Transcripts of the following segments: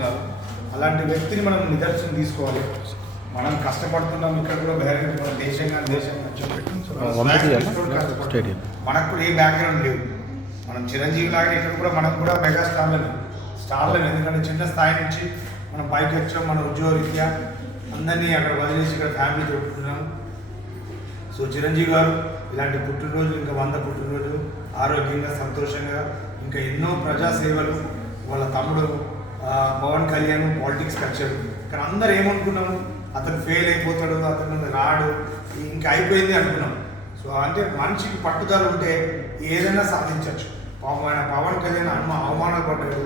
చేస్తున్నారు. అలాంటి వ్యక్తిని మనం నిదర్శనం తీసుకోవాలి. మనం కష్టపడుతున్నాం, ఇక్కడ కూడా వేరే మన దేశంగా మనకు కూడా ఏ బ్యాక్గ్రౌండ్ లేవు. మనం చిరంజీవి లాగా ఇక్కడ కూడా మనం కూడా మెగా స్టార్లను ఎందుకంటే చిన్న స్థాయి నుంచి మనం పైకి వచ్చాం. మన ఉద్యోగరీత్యా అందరినీ అక్కడ వదిలేసి ఇక్కడ ఫ్యామిలీ పెట్టుకున్నాం. సో చిరంజీవి గారు ఇలాంటి పుట్టినరోజు ఇంకా 100 పుట్టినరోజు ఆరోగ్యంగా సంతోషంగా ఇంకా ఎన్నో ప్రజాసేవలు. వాళ్ళ తమ్ముడు పవన్ కళ్యాణ్ పాలిటిక్స్కి వచ్చాడు. కానీ అందరు ఏమనుకున్నాము, అతను ఫెయిల్ అయిపోతాడు, అతను రాడు, ఇంకా అయిపోయింది అనుకున్నాం. సో అంటే మనిషికి పట్టుదల ఉంటే ఏదైనా సాధించవచ్చు. ఆయన పవన్ కళ్యాణ్ అవమానాలు పడ్డాడు,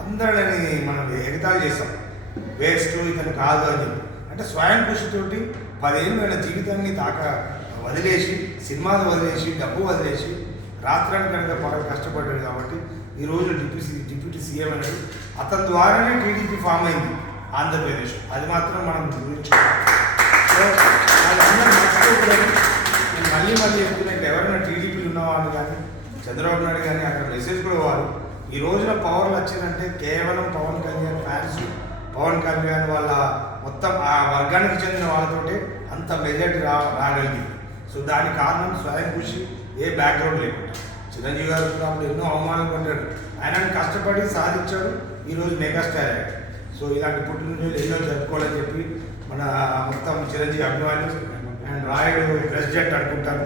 అందరిని మనం ఎగతాళి చేస్తాం, వేస్ట్ ఇతను కాదు అని చెప్పి. అంటే స్వయం కృషితోటి 10 ఏళ్ళ జీవితాన్ని వదిలేసి సినిమాలు వదిలేసి డబ్బు వదిలేసి రాత్రానికి కనుక కష్టపడ్డాడు. కాబట్టి ఈరోజు డిప్యూటీ సీఎం అనేది అతని ద్వారానే టీడీపీ ఫామ్ అయింది ఆంధ్రప్రదేశ్. అది మాత్రం మనం గుర్తించుకోవాలి. నేను మళ్ళీ చెప్తున్నట్టు ఎవరైనా టీడీపీలు ఉన్నవాళ్ళు కానీ చంద్రబాబు నాయుడు కానీ అక్కడ మెసేజ్ కూడా వారు ఈ రోజున పవర్లు వచ్చిందంటే కేవలం పవన్ కళ్యాణ్ ఫ్యాన్స్, పవన్ కళ్యాణ్ వాళ్ళ మొత్తం ఆ వర్గానికి చెందిన వాళ్ళతోటే అంత మెజార్టీ రాగలిగింది. సో దానికి కారణం స్వయం కృషి, ఏ బ్యాక్గ్రౌండ్ లేకుండా. చిరంజీవి గారు కూడా అప్పుడు ఎన్నో అవమానాలు పడ్డాడు, ఆయన కష్టపడి సాధించాడు, ఈరోజు మెగాస్టార్ అయ్యాడు. సో ఇలాంటి పుట్టినరోజులు ఎన్నో జరుపుకోవాలని చెప్పి మన మొత్తం చిరంజీవి అభిమానులు అండ్ రాయుడు ప్రెసిడెంట్ అనుకుంటాను.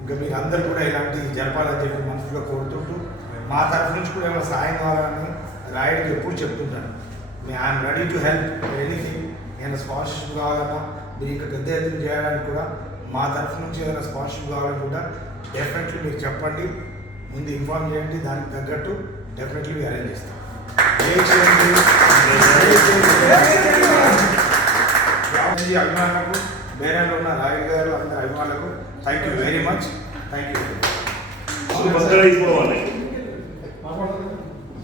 ఇంకా మీరు అందరూ కూడా ఇలాంటి జరపాలని చెప్పి మనసులో కోరుతుంటూ మా తరఫు నుంచి కూడా ఏమైనా సాయం కావాలని రాయుడికి ఎప్పుడు చెప్తుంటాను. I'm ready to help anything. ఏమైనా స్పాన్సర్షిప్ కావాలన్నా మీరు ఇంకా పెద్ద ఎత్తున చేయడానికి కూడా మా తరఫు నుంచి ఏదైనా స్పాన్సర్షిప్ కావాలని కూడా డెఫినెట్లీ మీరు చెప్పండి, ముందు ఇన్ఫార్మ్ చేయండి, దానికి తగ్గట్టు డెఫినెట్లీ అరేంజ్ చేస్తాం. అభిమానులకు బేరేలో ఉన్న రాయుడు గారు అందరి అభిమానులకు thank you very much. Thank you.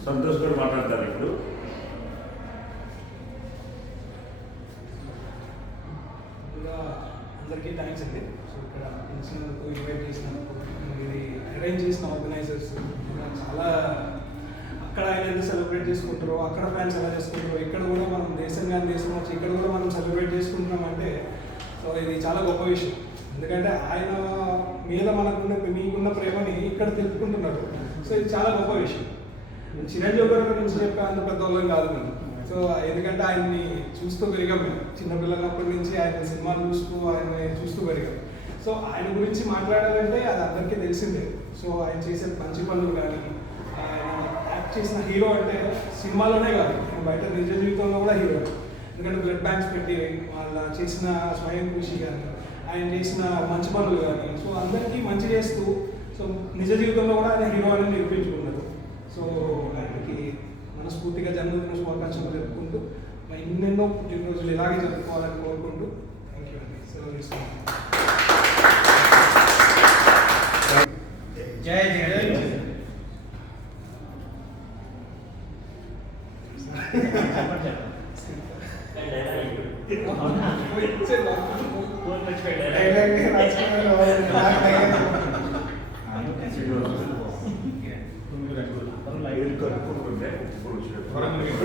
Santosh గారు మాట్లాడతారు ఇప్పుడు. అందరికీ థ్యాంక్స్ అండి. సో ఇక్కడ పిలిచినందుకు, ఇన్వైట్ చేసినందుకు, ఇది అరేంజ్ చేసిన ఆర్గనైజర్స్ చాలా. అక్కడ ఆయన ఎంత సెలబ్రేట్ చేసుకుంటారో, అక్కడ ఫ్యాన్స్ ఎలా చేసుకుంటారో, ఇక్కడ కూడా మనం దేశం వచ్చి ఇక్కడ కూడా మనం సెలబ్రేట్ చేసుకుంటున్నాం అంటే సో ఇది చాలా గొప్ప విషయం. ఎందుకంటే ఆయన మీద మీకున్న ప్రేమని ఇక్కడ తెలుపుకుంటున్నారు. సో ఇది చాలా గొప్ప విషయం. చిరంజీవి గారి గురించి చెప్పే అంత పెద్దవాళ్ళం కాదు మేము. సో ఎందుకంటే ఆయన్ని చూస్తూ పెరిగాం మేము, చిన్నపిల్లలప్పటి నుంచి ఆయన సినిమాలు చూస్తూ పెరిగాం. సో ఆయన గురించి మాట్లాడాలంటే అది అందరికీ తెలిసిందే. సో ఆయన చేసే మంచి పనులు కానీ, ఆయన యాక్ట్ చేసిన హీరో అంటే సినిమాలోనే కాదు, బయట నిజ జీవితంలో కూడా హీరో. ఎందుకంటే బ్లడ్ బ్యాంక్స్ పెట్టి వాళ్ళ చేసిన స్వయం కృషి కానీ, ఆయన చేసిన మంచి పనులు కానీ, సో అందరికీ మంచి చేస్తూ సో నిజ జీవితంలో కూడా ఆయన హీరో అని నిరూపించుకున్నారు. సో ఆయనకి మనస్ఫూర్తిగా జన్మదిన శుభాకాంక్షలు జరుపుకుంటూ ఎన్నెన్నో పుట్టినరోజులు ఇలాగే జరుపుకోవాలని కోరుకుంటూ థ్యాంక్ యూ అండి. సెలవు తీసుకుంటాం. జై జై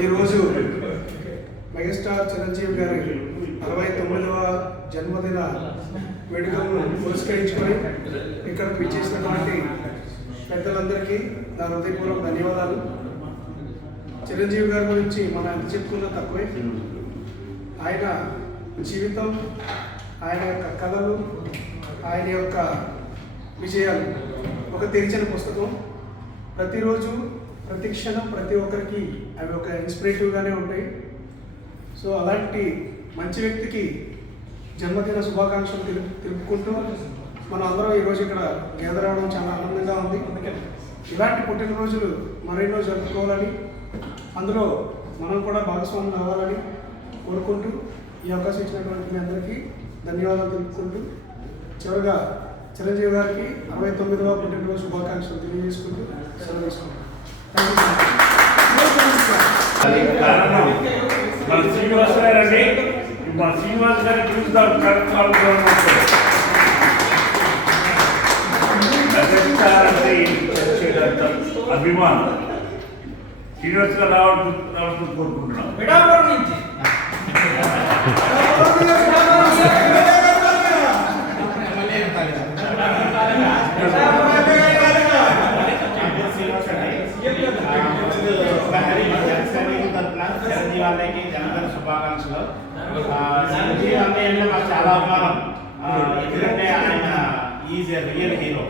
ఈరోజు మెగాస్టార్ చిరంజీవి గారి 69వ జన్మదిన వేడుకలను పురస్కరించుకొని ఇక్కడ పిలిచేసినటువంటి పెద్దలందరికీ నా హృదయపూర్వక ధన్యవాదాలు. చిరంజీవి గారి గురించి మనం ఎంత చెప్పుకున్నా తక్కువే. ఆయన జీవితం, ఆయన యొక్క కథలు, ఆయన యొక్క విజయాలు ఒక తెరిచిన పుస్తకం. ప్రతిరోజు ప్రతి క్షణం ప్రతి ఒక్కరికి అవి ఒక ఇన్స్పిరేటివ్గానే ఉంటాయి. సో అలాంటి మంచి వ్యక్తికి జన్మదిన శుభాకాంక్షలు తెలుపుకుంటూ మనం అందరం ఈరోజు ఇక్కడ గ్యాదర్ అవ్వడం చాలా ఆనందంగా ఉంది. ఇలాంటి పుట్టినరోజులు మరెన్నో జరుపుకోవాలని, అందులో మనం కూడా భాగస్వాములు అవ్వాలని కోరుకుంటూ ఈ అవకాశం ఇచ్చినటువంటి మీ అందరికీ ధన్యవాదాలు తెలుపుకుంటూ చివరిగా చిరంజీవి గారికి 69వ పుట్టినరోజు శుభాకాంక్షలు తెలియజేసుకుంటూ సెలవు తీసుకుంటాం. మన శ్రీనివాస్ గారండి, మన శ్రీనివాస్ గారిని చూస్తాం. అభిమానం శ్రీనివాస్ గారు రావాలని కోరుకుంటున్నాం. అన్నయ్యకి జన్మదిన శుభాకాంక్షలు. చిరంజీవి అన్నయ్య అంటే మాకు చాలా అభిమానం. ఎందుకంటే ఆయన is a real hero.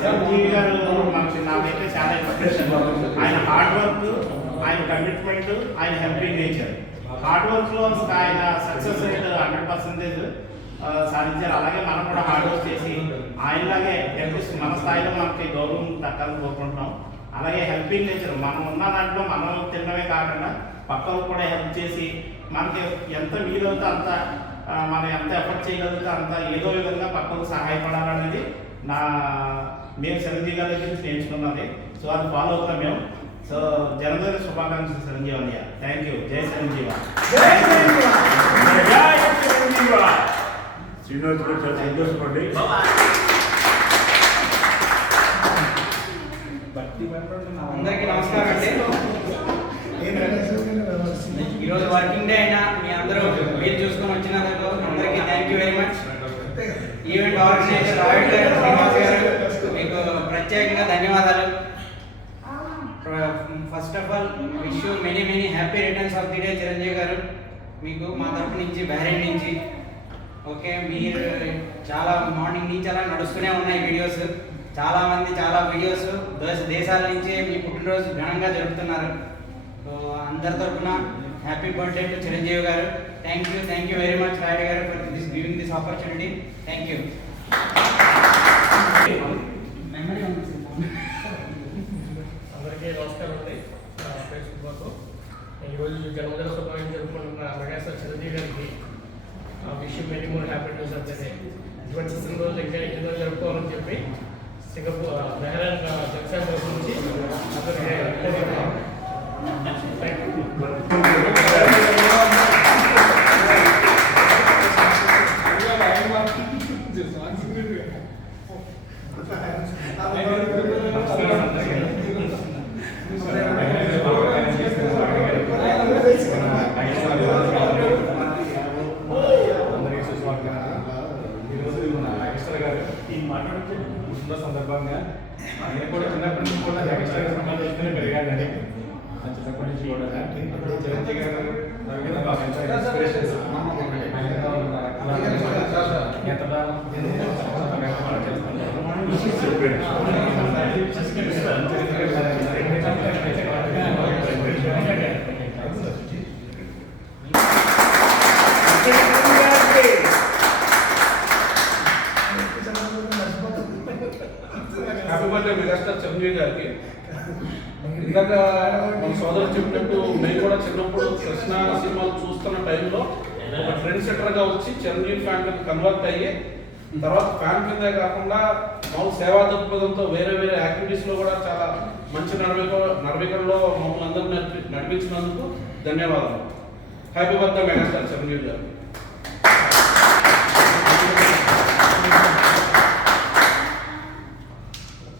Chiranjeevi గారు నాకైతే చాలా ఇన్స్పిరేషన్. ఆయన హార్డ్ వర్క్, ఆయన కమిట్మెంట్, ఆయన హెల్పింగ్ నేచర్. హార్డ్ వర్క్లో ఆయన సక్సెస్ రేట్ 100% సాధించారు. అలాగే మనం కూడా హార్డ్ వర్క్ చేసి ఆయనలాగే అట్లీస్ట్ మన స్థాయిలో మనకి గౌరవం దక్కాలని కోరుకుంటున్నాం. అలాగే హెల్పింగ్ నేచర్, మనం ఉన్న దాంట్లో మనం తినడమే కాకుండా పక్కకు కూడా హెల్ప్ చేసి మనకి ఎంత వీలవుతే అంత మనం ఎంత ఎఫర్ట్ చేయగలిగితే అంత ఏదో విధంగా పక్కకు సహాయపడాలనేది మేము చిరంజీవి గారి దగ్గర నుంచి నేర్చుకున్నది. సో అది ఫాలో అవుతాం మేము. సో జన్మదిన శుభాకాంక్షలు చిరంజీవి అన్నయ్య. Thank you. జై చిరంజీవి. శ్రీనివాస్ కూడా చాలా సంతోషపడి అందరికీ నమస్కారం అండి. ఈరోజు వర్కింగ్ డే అయినా మీ అందరూ వీలు చూసుకొని వచ్చినందుకు అందరికీ thank you very much. Event organiser Rayudu garu, Srinivas garu, మీకు ప్రత్యేకంగా ధన్యవాదాలు. First of all wish you many happy returns of the day Chiranjeevi garu. మీకు మా తరపు నుంచి, బహ్రెయిన్ నుంచి. ఓకే, మీరు చాలా మార్నింగ్ నుంచి అలా నడుస్తూనే ఉన్నాయి వీడియోస్. చాలామంది చాలా వీడియోస్ దేశాల నుంచి మీ పుట్టినరోజు ఘనంగా జరుపుతున్నారు. సో అందరి తరఫున happy birthday to Chiranjeevi garu. Thank you very much Rayudu garu for giving this opportunity. Thank you. అందరికీ నమస్కారం అండి. నా పేరు సుబ్బాకు. ఈరోజు జన్మదిన శుభాకాంక్షలు జరుపుకుంటున్న మెగాస్టార్ చిరంజీవి గారికి wish many more happy returns of the day. ఇటువంటి రోజులు ఇంకా ఎన్నో జరుపుకోవాలని చెప్పి సింగపూర్ బహ్రెయిన్ జగ్సాన్ తరఫు నుంచి అందరికీ సందర్భంగా ఆయన కూడా చిన్నప్పటి నుంచి కూడా ఎక్స్ట్రా సంబంధించుకుని పెరిగాడండి. చిన్నప్పటి నుంచి కూడా చిరంజీవి గారు బాగా ఇన్స్పిరేషన్స్ ఎంత హ్యాపీ బర్త్డే మెగాస్టార్ చిరంజీవి గారికి. ఇందాక మన సోదరు చెప్పినట్టు మేము కూడా చిన్నప్పుడు కృష్ణ సినిమాలు చూస్తున్న టైంలో ఒక ట్రెండ్ సెటర్గా వచ్చి చిరంజీవి ఫ్యాన్ కింద కన్వర్ట్ అయ్యి తర్వాత ఫ్యాన్ కిందే కాకుండా మామూలు సేవా దృక్పథంతో వేరే యాక్టివిటీస్లో కూడా చాలా మంచి నడవడికల్లో మమ్మల్ని అందరూ నడిపించినందుకు ధన్యవాదాలు. హ్యాపీ బర్త్డే మెగాస్టార్ చిరంజీవి గారు.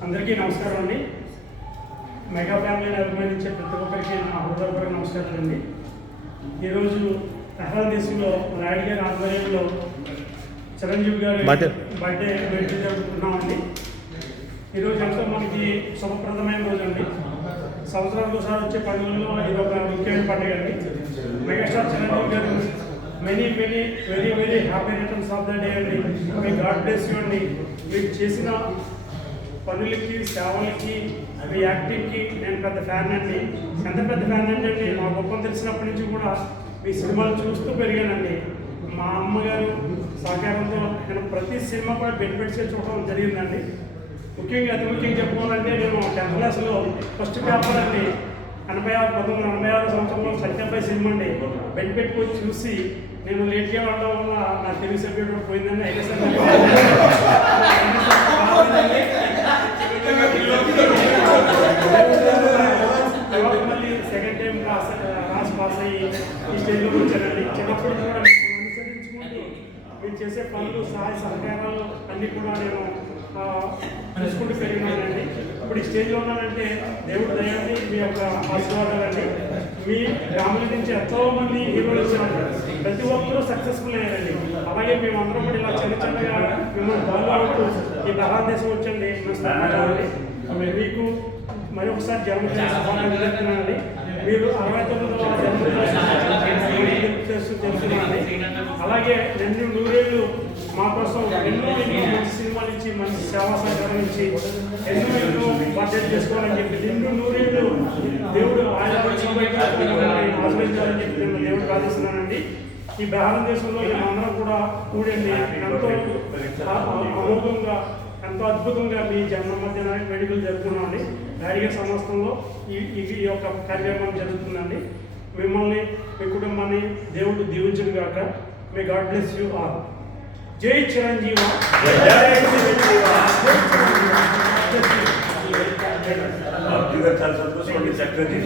అందరికీ నమస్కారం అండి. మెగా ఫ్యామిలీని అభిమానించే ప్రతి ఒక్కరికి నా హృదయపూర్వక నమస్కారం అండి. ఈరోజు తెహ్రాన్ దేశంలో రాయుడు గారి ఆధ్వర్యంలో చిరంజీవి గారి బర్త్డే వేడుక జరుపుకుంటున్నామండి. ఈరోజు ఎంతో మనకి శుభప్రదమైన రోజు అండి. సంవత్సరానికి ఒకసారి వచ్చే పండుగల్లో ఇది ఒక ముఖ్యమైన పండుగ అండి. మెగాస్టార్ చిరంజీవి గారు many very happy returns of the day అండి. మీ గాడ్ బ్లెస్ యూ అండి. మీరు చేసిన పనులకి, సేవలకి, మీ యాక్టింగ్కి నేను పెద్ద ఫ్యాన్ అండి. ఎంత పెద్ద ఫ్యాన్ అంటే మా గొప్ప తెలిసినప్పటి నుంచి కూడా మీ సినిమాలు చూస్తూ పెరిగానండి. మా అమ్మగారు సహకారంతో నేను ప్రతి సినిమా కూడా బెనిఫిట్స్ చూడడం జరిగిందండి. ముఖ్యంగా అతి ముఖ్యంగా చెప్పుకోవాలంటే నేను 10th క్లాస్లో ఫస్ట్ పేపర్ అండి 1986 సంవత్సరంలో సత్యంపై సినిమా అండి బెనిఫిట్ వచ్చి చూసి నేను లేట్గా వెళ్ళడం వల్ల నా తెలుగు సబ్జెక్ట్ పోయిందండి. మళ్ళీ సెకండ్ టైం రాసి పాస్ అయ్యి ఈ స్టేజ్లో వచ్చానండి. చిన్నప్పటి నుంచి కూడా అనుసరించుకుంటూ మీరు చేసే పనులు, సహాయ సహకారాలు అన్నీ కూడా నేను చూసుకుంటూ పెరిగినానండి. ఇప్పుడు ఈ స్టేజ్లో ఉన్నానంటే దేవుడు దయండి, మీ యొక్క ఆశీర్వాదాలండి. మీ ఫ్యామిలీ నుంచి ఎంతో మంది హీరోలు వచ్చారండి. ప్రతి ఒక్కరూ సక్సెస్ఫుల్ అయ్యారండి. అలాగే మేమందరం కూడా ఇలా చిన్నగా మిమ్మల్ని ఫాలో అవుతూ ఈ భారతదేశం వచ్చండి మీకు మరి ఒకసారి జన్మదిన శుభాకాంక్షలు చెప్తున్నానండి. మీరు 69వ జన్మదిన అలాగే రెండు నూరేళ్ళు మా కోసం ఎన్నో మంచి సినిమాలు ఇచ్చి మంచి సేవా సహకారం ఇచ్చి ఎన్నో బడ్జెట్ చేసుకోవాలని చెప్పి రెండు నూరేళ్ళు దేవుడు ఆయన ఆశ్రయించాలని చెప్పి దేవుడు ప్రార్థిస్తున్నానండి. ఈ భారతదేశంలో మేమందరం కూడా కూడండి ఎంతో అమోఘంగా ఎంతో అద్భుతంగా మీ జన్మదిన వేడుకలు జరుపుకున్నామండి. డాడీగా సంస్థలో ఈ యొక్క కార్యక్రమం జరుగుతుందండి. మిమ్మల్ని మీ కుటుంబాన్ని దేవుడు దీవించును గాక. మే గాడ్ బ్లెస్ యూ ఆల్. జై చిరంజీవ. చాలా సంతోషం చక్కటి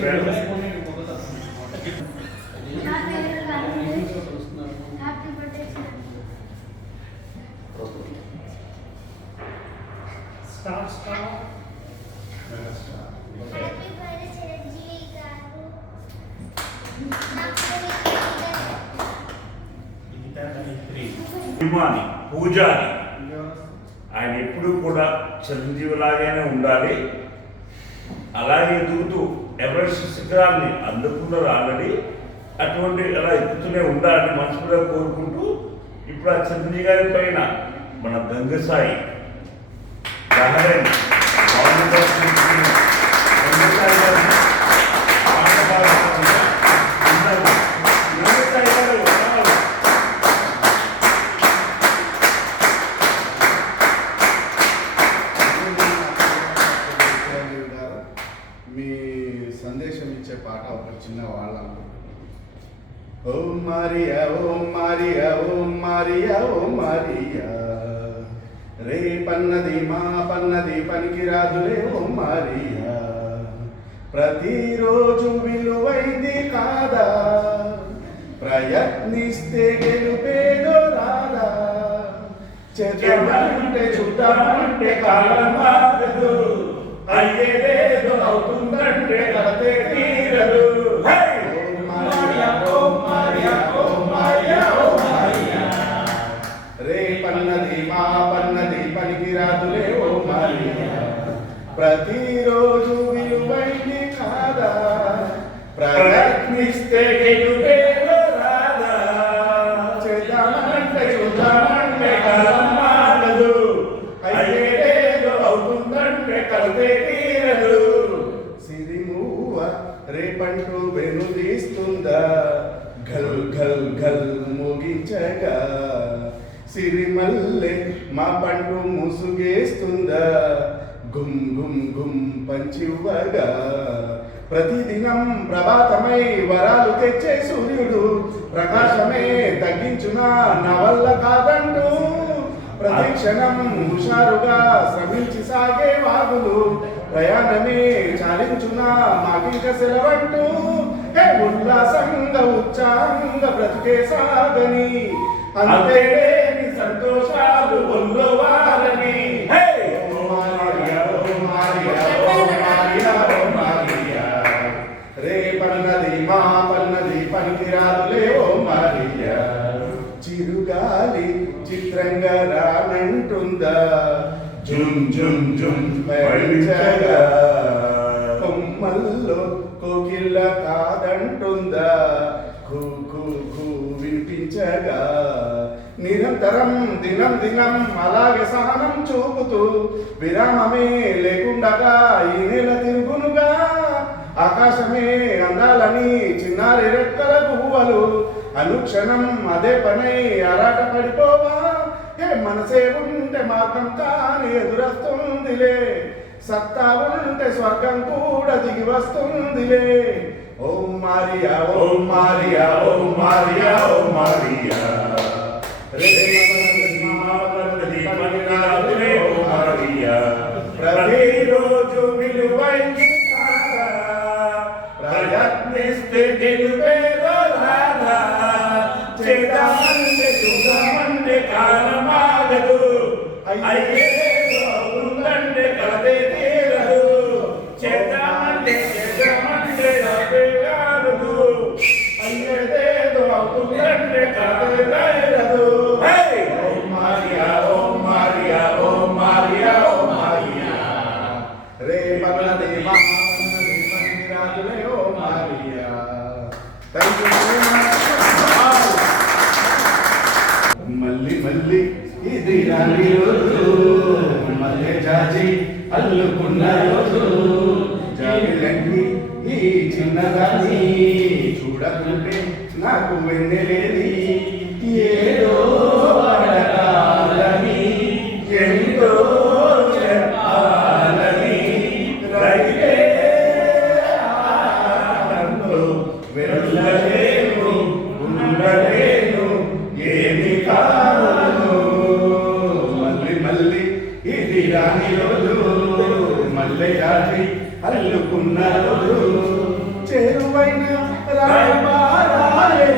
అభిమాని పూజారి ఆయన ఎప్పుడు కూడా చిరంజీవిలాగానే ఉండాలి. అలాగే ఎదుగుతూ ఎవరెస్ట్ శిఖరాన్ని అందుకున్నారు ఆల్రెడీ. అటువంటి అలా ఎక్కుతూనే ఉండాలని మనసులో కోరుకుంటూ ఇప్పుడు ఆ చిరంజీవి గారి పైన మన గంగసాయి మీ సందేశం ఇచ్చే పాట ఒక చిన్న వాళ్ళం. ఓ మారియా ఓ మారియా ఓ మారియా ఓ మారియా, రే పన్నది మా పన్నది పనికిరాదులే ఓ మారియా, ప్రతిరోజు విలువైంది కాదా, ప్రయత్నిస్తే గెలుపేదో రాదా, చేద్దామంటే చూద్దామంటే కాలమాగదు, అయ్యేదేదో అవుతుందంటే కలతే తీరదు. రే పన్నది మా పన్నది పనికిరాదులే ఓ మారియా, ప్రతిరోజు విలువైంది కాదా, ప్రయత్నిస్తే గెలుపేదో రాదా, చేద్దామంటే చూద్దామంటే కాలమాగదు, అయ్యేదేదో అవుతుందంటే కలతే తీరదు. సిరిమూవ రేపంటూ వెనుదీస్తుందా, ఘల్ ఘల్ ఘల్ ముగించగా, సిరిమల్లె మా పండు ముసుగేస్తుందా, గుమ్ గుమ్ గుమ్ పంచివ్వగా, ప్రతిదినం ప్రభాతమై వరాలు తెచ్చే సూర్యుడు ప్రకాశమే తగ్గించునా నా వల్ల కాదంటూ, ప్రతి క్షణం హుషారుగా శ్రమించి సాగే వాగులు ప్రయాణమే చాలించునా మాకింక సెలవంటూ, ఉల్లాసంగా ఉత్సాహంగా బ్రతికే సాగని, అంతేలేని సంతోషాలు ఒల్లోవాలని. రే పన్నది మా పన్నది పనికిరాదులే ఓ మారియా, చిరుగాలి చిత్రంగా రానంటుందా, జుమ్ జుమ్ జుమ్ పైచగా, కొమ్మల్లో కోకిళ్ళ కాదంటుందా, ఖూ ఖూ ఖూ వినిపించగా, నిరంతరం దినం దినం అలాగే సహనం చూపుతూ విరామమే లేకుండగా ఈ నెల తిరుగునుగా, ఆకాశమే అందాలని చిన్నారి రెక్కల గువ్వలు అనుక్షణం అదే పనై ఆరాట పడిపోవా, మనసే ఉంటే మార్గం తాను ఎదురొస్తుందిలే, సత్తా ఉంటే స్వర్గం కూడా దిగి వస్తుందిలే. ఓం మారియా ఓం మారియా ఓం మారియా ఓం మారియా, ప్రతిరోజు విలువైంది కాదా, ప్రయత్నిస్తే గెలుపేదో రాదా, చేద్దామంటే చూద్దామంటే కాలమాగదు, అయ్యేదో అవుతుందంటే కలతే తీరదు, చేద్దామంటే చేద్దామంటే కాదు, అయ్యేదేదో అవుతుందంటే కలతే తీరదు. ఓం మారియా ఓం మారియా ఓం మారియా ఓం మారియా, రే పన్నది మా పన్నది పనికిరాదులే ఓ Maria. Thank you very much. ఇది రాని రోజు మల్లె జాజి అల్లుకున్న రోజు జాబిలంటి ఈ చిన్నదాన్ని చూడకుంటే నాకు వెన్నెలేది ఏదో అడగాలని ఎంతో చెప్పాలని రైతే వెళ్ళలేను ఉండలేను ఏమి కాను మళ్ళీ మళ్ళీ ఇది రాని రోజు మల్లె జాజి అల్లుకున్న రోజు చేరువైన రాయబారాలే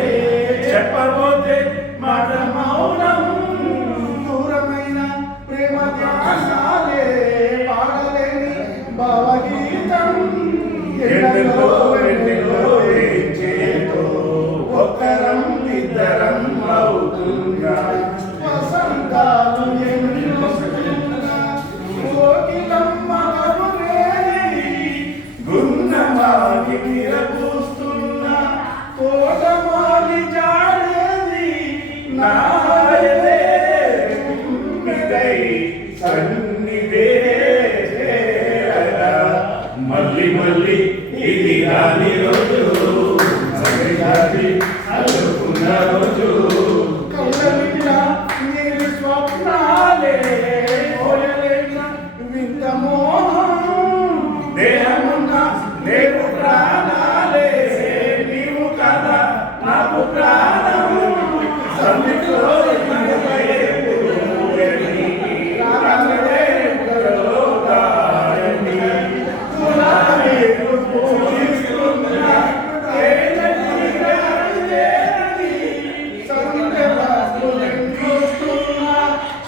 చెప్పబోతే మాట మౌనం దూరమైన ప్రేమ ధ్యానాలే పాడలేని భావగీతం ఎన్నెల్లో వెన్నెల్లో చేతో ఒకరం ఇద్దరం అవుతున్నా వసంతాలు ఎన్నో కోకిలమ్మ గున్నమాకి విరబూస్తున్న కోటమాలి జాడేది నాయదే సన్నిదే మళ్ళీ మళ్ళీ ఇది రాని రోజు అల్లుకున్న రోజు నీరు స్వప్నాలే వింత మోహం దేహమున్న లేవు ప్రాణాలే నీవు కదా నాకు ప్రాణము సన్నిధిలో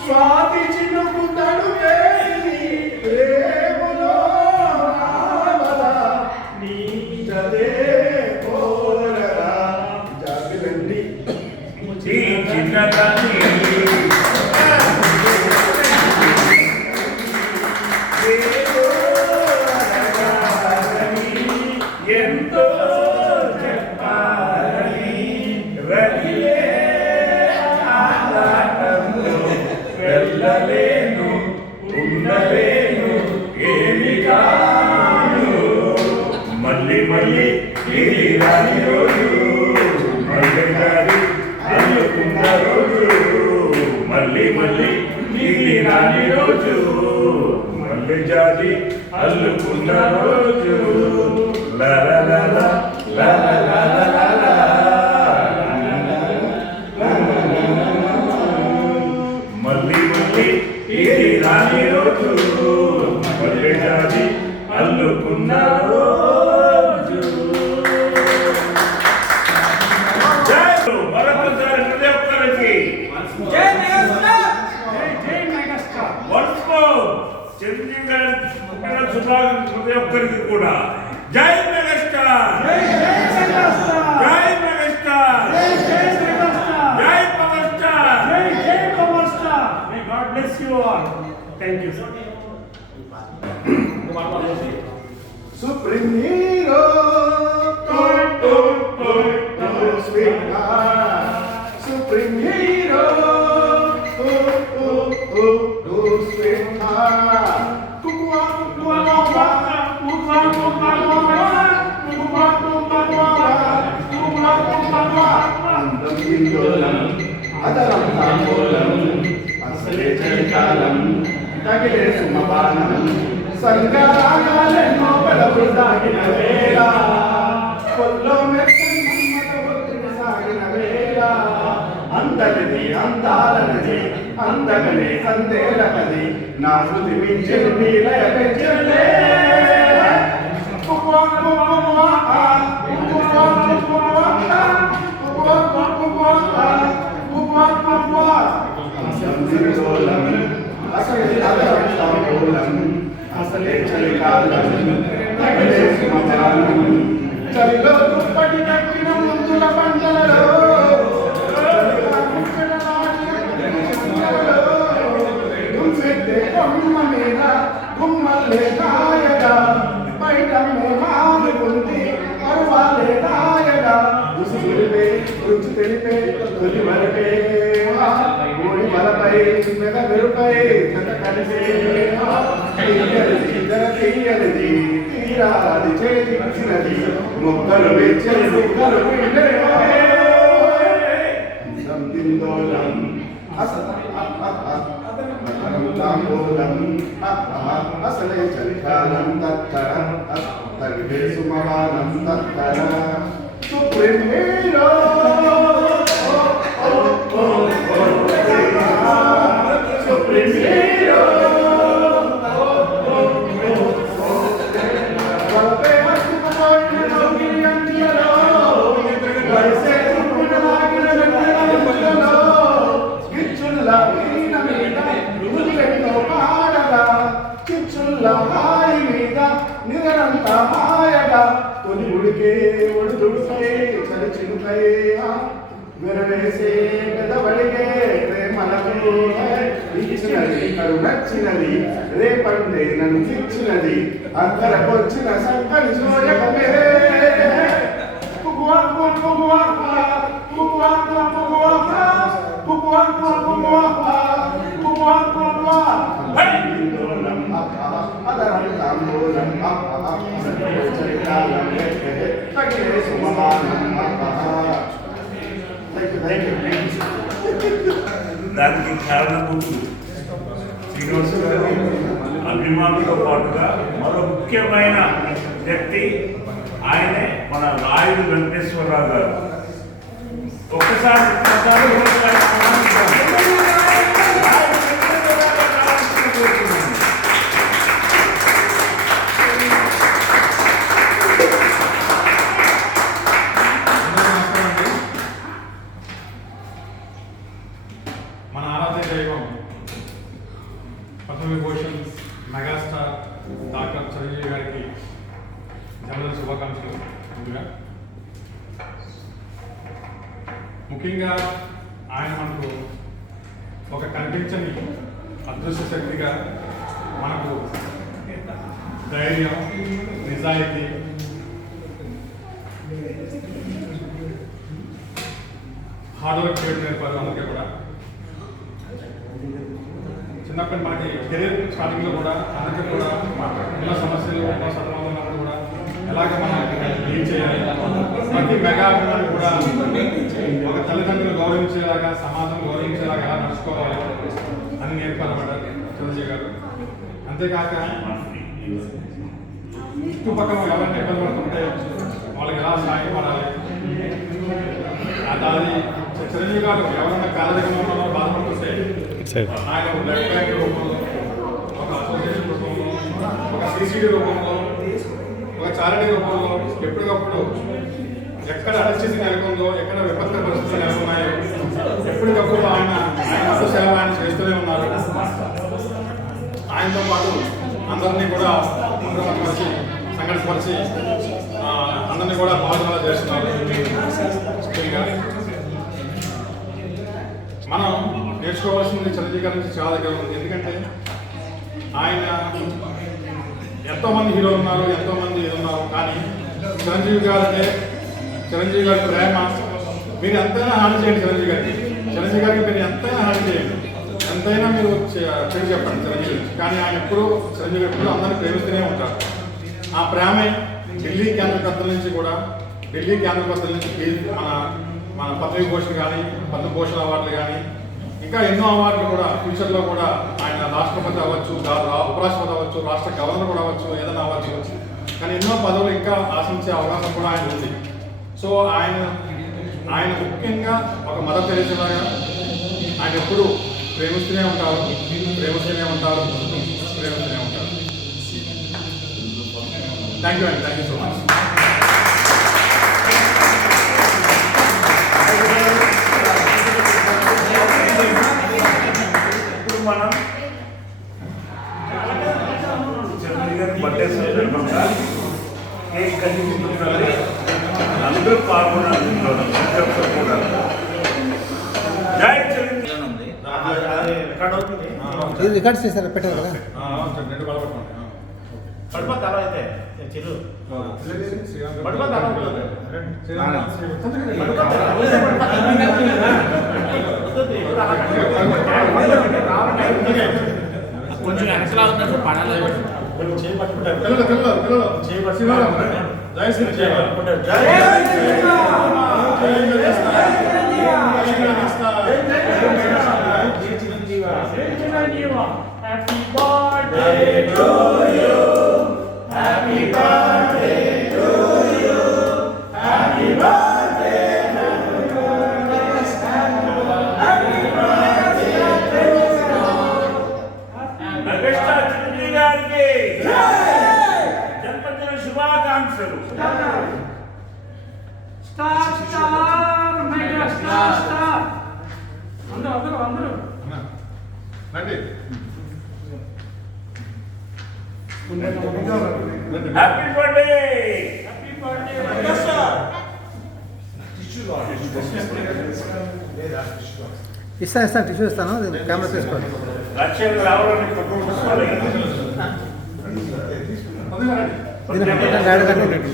స్వాతి చినుకు తడువేది ప్రేమలో నీదే కోరరా జాబిలండి ఈ చిన్నదాన్ని ఎంతో చెప్పాలని రగిలే ఆరాటంలో వెళ్ళలేను ఉండలేను ఏమి కాను మళ్ళీ మళ్ళీ ఇది రాని రోజు మళ్ళీ గారి అల్లుకున్న రోజు మళ్ళీ మళ్ళీ ఇది రాని రోజు మళ్ళీ జాతి అల్లుకున్న రోజు లా లా లా లా లా లా లా లా మళ్ళీ మళ్ళీ ఇది రాని రోజు మళ్ళీ జాతి అల్లుకున్న రోజు మరొకసారి ప్రతి ఒక్కరికి జై మెగాస్టార్ జై మెగాస్టార్ వన్స్ మోర్ చిరంజీవి గారి శుభాకాంక్షలు ప్రతి ఒక్కరికి కూడా జై మెగాస్టార్ జై మెగాస్టార్ జై మెగాస్టార్ జై మెగాస్టార్ జై పవర్ స్టార్ జై power star may God bless you all thank you sir supreme hero supreme hero అదరం తాంబూలం అసలే చలికాలం తగిలే సుమపానం సంగరాగాలెన్నో బలవృదాగిన వేళ కొల్లో మెత్తని మన్మథ ఒత్తిడి సాగిన వేళ అందరిది అందాలనది అందగనే సందేలకది నా శృతి మించెను నీలయ పెంచెలే అసలే చలికాలం చలిలో దుప్పటి కట్టిన ముందుల పంటలలో కొమ్మ మీద గుమ్మల్లే కాయగా బయట మాదుకుంది పరువాలే కాయగా రుచి తెలిపే తొలి వరపే తలపై మెద మెరుపై జత కలిసే తీయనిది తీరాది చేతిచ్చినది మొక్కలు వెచ్చని ముక్కలు దిందోళం తాంబూలం అసలే చలికాలం తత్తరం తగిలే సుమవానం తత్తర సుప్రీం హీరో సుప్రీం హీరో నిరంతా హాయగా తొలి ఉడికే ఒడుదుడుకై చలిచినుకై విరవేసే పెదవడిగే ప్రేమలకు ఇచ్చినది కరుణచ్చినది రేపండే నన్ను ఇచ్చినది అక్కడకొచ్చిన సంకలి సోయకమే దానికి కారణభూతులు శ్రీనివాస్ గారి అభిమానులతో పాటుగా మరో ముఖ్యమైన వ్యక్తి ఆయనే మన రాయుడు వెంకటేశ్వరరావు గారు. ఒక్కసారి మన ఆరాధ్య దైవం పద్మవిభూషణ్ మెగాస్టార్ డాక్టర్ చిరంజీవి గారికి జన్మదిన శుభాకాంక్షలు. ముఖ్యంగా ఆయన మనకు ఒక కనిపించని అదృశ్య శక్తిగా మనకు ధైర్యం, నిజాయితీ, హార్డ్ వర్క్ చేయడం నేర్పారు అందరికీ కూడా. చిన్నప్పటి మనకి కెరీర్ స్టార్టింగ్లో కూడా అందరికీ కూడా ఉన్న సమస్యలు ఉన్న సతమతం ఉన్నప్పుడు కూడా ఎలాగ మనం డీల్ చేయాలి, ప్రతి మెగా అభిమాని కూడా ఒక తల్లిదండ్రులు గౌరవించేలాగా, సమాజం గౌరవించేలాగా ఎలా నడుచుకోవాలి అని నేర్పారన్నమాట చిరంజీవి గారు. అంతేకాక చుట్టుపక్కల ఎవరైనా ఇబ్బంది పడుతుంటే వాళ్ళకి ఎలా సహాయపడాలి, అది చిరంజీవి గారు ఎవరైనా కాలదగంలో బాధపడుతుంటే ఆయన బ్లడ్ బ్యాంక్ రూపంలో, ఒక అసోసియేషన్ రూపంలో, ఒక సిసిడి రూపంలో, ఒక చారిటీ రూపంలో ఎప్పటికప్పుడు ఎక్కడ అనిశ్చితి నెలకొందో, ఎక్కడ విపత్కర పరిస్థితులు నెలకొన్నాయో ఎప్పటికప్పుడు ఆయన సేవ ఆయన చేస్తూనే ఉన్నారు. ఆయనతో పాటు అందరినీ కూడా పరిచి సంఘటనపరిచి అందరినీ కూడా బాగా చేస్తున్నారు. ముఖ్యంగా మనం నేర్చుకోవాల్సింది చిరంజీవి గారి నుంచి చాలా దగ్గర ఉంది. ఎందుకంటే ఆయన ఎంతోమంది హీరోలు ఉన్నారు, ఎంతోమంది ఇది ఉన్నారు, కానీ చిరంజీవి గారి ప్రేమ మీరు ఎంతైనా హాని చేయండి. చిరంజీవి గారికి మీరు ఎంతైనా హాని చేయండి, ఎంతైనా మీరు పేరు చెప్పండి చిరంజీవి. కానీ ఆయన ఎప్పుడు చిరంజీవి ఎప్పుడు అందరినీ ప్రేమిస్తూనే ఉంటారు. ఆ ప్రేమే ఢిల్లీ కేంద్రకర్తల నుంచి మన పద్మవిభూషణ్ కానీ, పద్మభూషణ్ అవార్డులు కానీ, ఇంకా ఎన్నో అవార్డులు కూడా ఫ్యూచర్లో కూడా ఆయన రాష్ట్రపతి అవ్వచ్చు, ఉపరాష్ట్రపతి అవ్వచ్చు, రాష్ట్ర గవర్నర్ కూడా అవ్వచ్చు, ఏదైనా అవ్వచ్చు. కానీ ఎన్నో పదవులు ఇంకా ఆశించే అవకాశం కూడా ఆయన ఉంది. సో ఆయన ముఖ్యంగా ఒక మదర్ తెరీసాలాగా ఆయన ఎప్పుడు ప్రేమిస్తూనే ఉంటారు. Thank you so much. ఇప్పుడు మనం చిరంజీవి గారి బర్త్డే సందర్భంగా కేక్ కటింగ్ అందరూ పాల్గొన్నారు. కూడా జై చిరంజీవి రికార్డ్స్ చేశారు, పెట్టారు కదా. పడిపోతా అయితే చిరు పడిపోతా కొంచెం వెనకలా ఉన్నట్టు పడాలి. Jai Shri happy birthday to you, happy birthday to you, happy birthday megastar Chiranjeevi గారికి జన్మదిన శుభాకాంక్షలు. Star star mega star star అందరూ అందరూ రండి. Happy birthday. Happy birthday megastar. ఇస్తాను టిష్యూ ఇస్తాను కెమెరా తీసుకోండి. లక్ష్యం రావాలని పట్టుకోవాలి.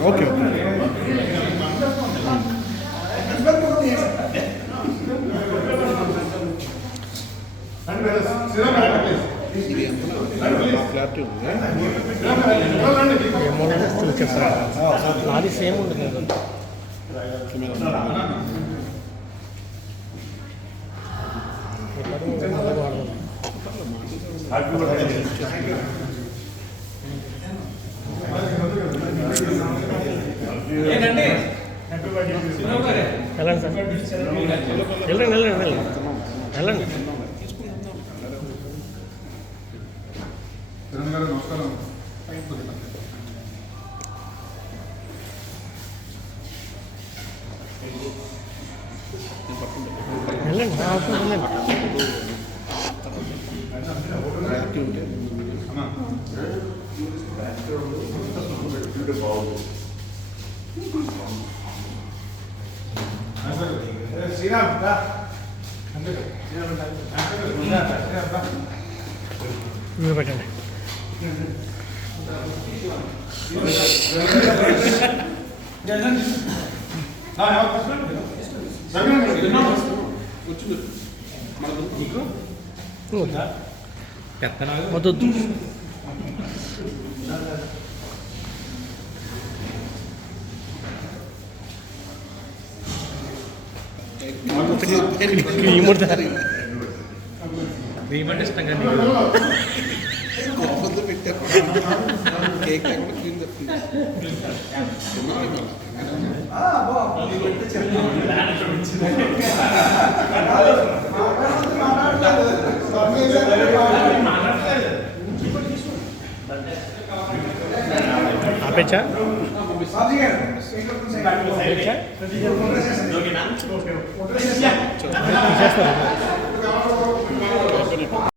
ఓకే అది సేమ్ ఉంటుంది. Happy birthday. ఏంటండి వెళ్ళండి సార్, వెళ్ళండి వెళ్ళండి వెళ్ళండి వెళ్ళండి. కిరణ్ గారు నమస్కారం. వెళ్ళండి వెళ్ళండి. శ్రీరామ్ రా. మీరు పెట్టండి. వద్దు రీమంటే ఇష్టం కానీ ఆపేచ్చా తీసేస్తారు.